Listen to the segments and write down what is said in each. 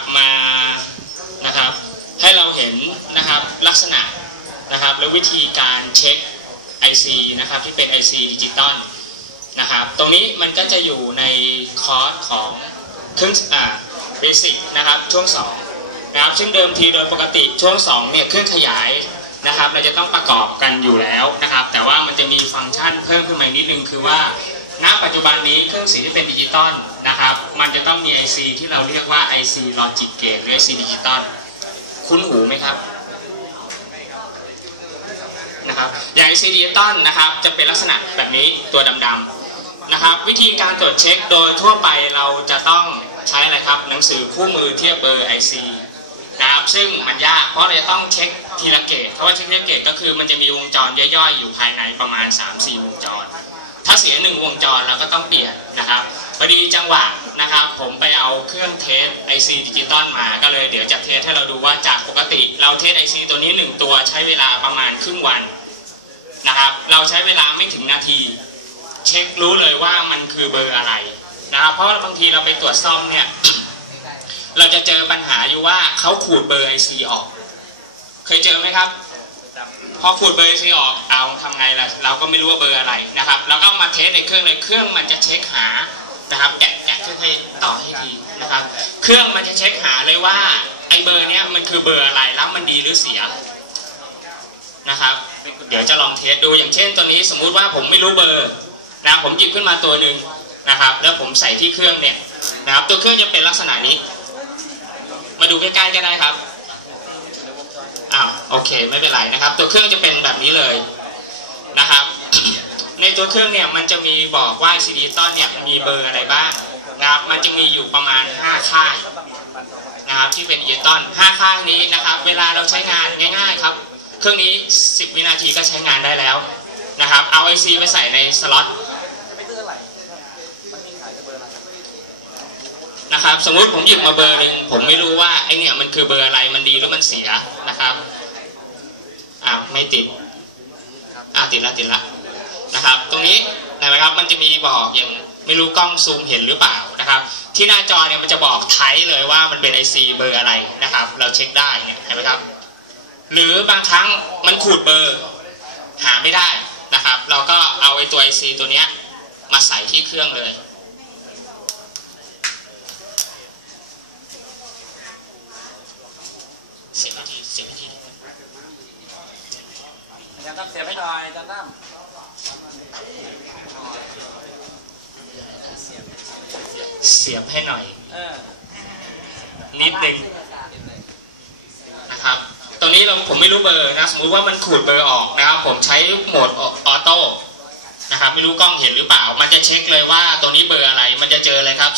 นะครับมานะครับให้เราเห็นนะครับลักษณะนะครับและวิธีการเช็ค IC นะครับที่เป็น IC ดิจิตอลนะครับตรงนี้มันก็จะอยู่ในคอร์สของเครื่องอ่าเบสิกนะครับช่วง2นะครับซึ่งเดิมทีโดยปกติช่วง2เนี่ยเครื่องขยายนะครับเราจะต้องประกอบกันอยู่แล้วนะครับ แต่ว่ามันจะมีฟังก์ชันเพิ่มขึ้นมาอีกนิดนึงคือว่าณปัจจุบันนี้เครื่องเสียงที่เป็นดิจิตอล นะครับ มันจะต้องมี IC ที่เราเรียกว่า IC Logic Gate หรือ IC ดิจิตอลคุ้นหูไหมครับนะครับอย่าง IC ดิจิตอลนะครับจะเป็นลักษณะแบบนี้ตัวดำๆนะครับ วิธีการตรวจเช็คโดยทั่วไปเราจะต้องใช้อะไรครับหนังสือคู่มือเทียบเบอร์ IC นะครับซึ่งมันยากเพราะเราจะต้องเช็คทีละเกตเพราะว่าเช็คทีละเกตก็คือมันจะมีวงจรย่อยๆ อยู่ภายในประมาณ 3-4 วงจร ถ้าเสียหนึ่งวงจรเราก็ต้องเปลี่ยน พอดีจังหวะนะครับ ผมไปเอาเครื่องเทส IC ดิจิตอลมาก็เลยเดี๋ยวจะเทสให้เราดูว่าจากปกติ เราเทส IC ตัวนี้ 1 ตัวใช้เวลาประมาณครึ่งวันนะครับ เราใช้เวลาไม่ถึงนาที เช็ครู้เลยว่ามันคือเบอร์อะไรนะครับ เพราะบางทีเราไปตรวจซ่อมเนี่ย เราจะเจอปัญหาอยู่ว่าเขาขูดเบอร์ IC ออก เคยเจอไหมครับพอขูดเบอร์ซีออกเอาทำไงล่ะ เราก็ไม่รู้ว่าเบอร์อะไรนะครับเราก็มาเทสในเครื่องเลยเครื่องมันจะเช็คหา นะครับแกะแกะค่องให้ต่อให้ทีนะครับ เครื่องมันจะเช็คหาเลยว่าไอเบอร์เนี้ยมันคือเบอร์อะไรแล้วมันดีหรือเสียนะครับ เดี๋ยวจะลองเทสดูอย่างเช่นตัวนี้สมมุติว่าผมไม่รู้เบอร์นะผมหยิบขึ้นมาตัวหนึ่งนะครับ แล้วผมใส่ที่เครื่องเนี่ยนะครับ ตัวเครื่องจะเป็นลักษณะนี้ มาดูใกล้ๆก็ได้ครับอ้าวโอเค ไม่เป็นไรนะครับ ตัวเครื่องจะเป็นแบบนี้เลย ตัวเครื่องเนี่ยมันจะมีบอกว่าซีดีตอนเนี่ยมีเบอร์อะไรบ้างนะครับมันจะมีอยู่ประมาณ 5 ค่ายนะครับที่เป็นดิจิตอล5ค่ายนี้นะครับ เวลาเราใช้งานง่ายๆครับ เครื่องนี้ 10 วินาทีก็ใช้งานได้แล้วนะครับเอา IC ไปใส่ในสล็อตนะครับสมมุติผมหยิบมาเบอร์หนึ่งผมไม่รู้ว่าไอเนี่ยมันคือเบอร์อะไรมันดีหรือมันเสียนะครับอ้าวไม่ติดอ่าติดละติดละ นะครับ ตรงนี้นะครับมันจะมีบอกอย่างไม่รู้กล้องซูมเห็นหรือเปล่านะครับ ที่หน้าจอเนี่ยมันจะบอกไทป์เลยว่ามันเป็น IC เบอร์อะไรนะครับ เราเช็คได้เนี่ยเห็นไหมครับ หรือบางครั้งมันขูดเบอร์ หาไม่ได้นะครับ เราก็เอาไอ้ตัว IC ตัวเนี้ยมาใส่ที่เครื่องเลยเสียงวิธีเสียงวิธีอาจารย์ตั้มเสียบให้หน่อยอาจารย์ตั้ม เสียบให้หน่อยเออนิดนึงนะครับ ตรงนี้เราผมไม่รู้เบอร์นะ สมมุติว่ามันขูดเบอร์ออกนะครับ ผมใช้โหมดออโต้นะครับ ไม่รู้กล้องเห็นหรือเปล่า มันจะเช็คเลยว่าตัวนี้เบอร์อะไร มันจะเจอเลยครับ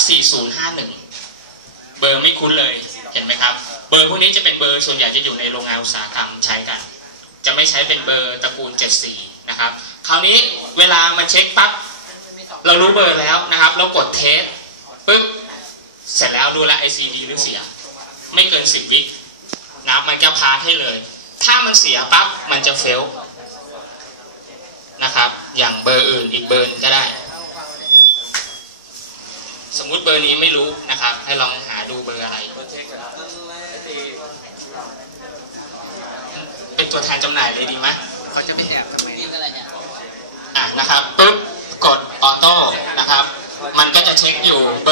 4051 เบอร์ไม่คุ้นเลย เห็นไหมครับ เบอร์พวกนี้จะเป็นเบอร์ส่วนใหญ่จะอยู่ในโรงงานอุตสาหกรรมใช้กัน จะไม่ใช้เป็นเบอร์ตระกูล 74 นะครับ คราวนี้เวลามันเช็คปั๊บ เรารู้เบอร์แล้วนะครับ เรากดเทส ปึ๊บเสร็จแล้วรู้แล้ว ICD หรือเสีย ไม่เกิน10วินะครับมันจะพาสให้เลย ถ้ามันเสียปั๊บมันจะเฟลนะครับ อย่างเบอร์อื่นอีกเบอร์หนึงก็ได้ สมมุติเบอร์นี้ไม่รู้นะครับ ให้ลองหาดูเบอร์อะไรตัวเช็คกันนั่นแหละไอ้ตีเป็นตัวแทนจำหน่ายเลยดีไหมเขาจะไม่แอบทำไมนี่อะไรเนี่ยอะนะครับปุ๊บกดออโต้นะครับ มันก็จะเช็คอยู่เบ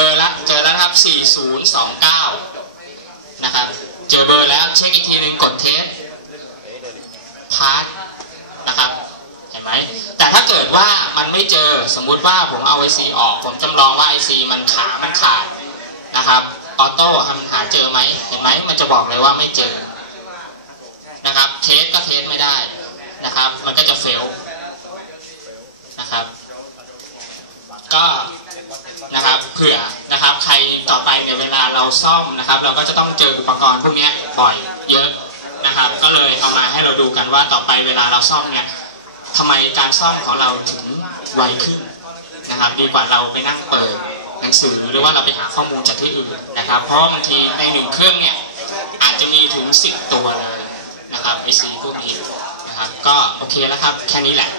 อร์ 029 นะครับ เจอเบอร์แล้วเช็คอีกทีหนึ่งกดเทสพาร์ทนะครับ เห็นไหม แต่ถ้าเกิดว่ามันไม่เจอสมมุติว่าผมเอา IC ออก ผมจำลองว่า IC มันขา มันขาดนะครับออโต้ทำหาเจอไหมเห็นไหมมันจะบอกเลยว่าไม่เจอนะครับเทสก็เทสไม่ได้นะครับ มันก็จะเฟลนะครับ ก็นะครับเผื่อ ใครต่อไปในเวลาเราซ่อมนะครับ เราก็จะต้องเจออุปกรณ์พวกนี้บ่อยเยอะนะครับ ก็เลยเอามาให้เราดูกันว่าต่อไปเวลาเราซ่อมเนี่ยทำไมการซ่อมของเราถึงไวขึ้นนะครับ ดีกว่าเราไปนั่งเปิดหนังสือหรือว่าเราไปหาข้อมูลจากที่อื่นนะครับ เพราะบางทีในหนึ่งเครื่องเนี่ยอาจจะมีถึง10ตัวเลยนะครับ IC พวกนี้นะครับ ก็โอเคแล้วครับแค่นี้แหละ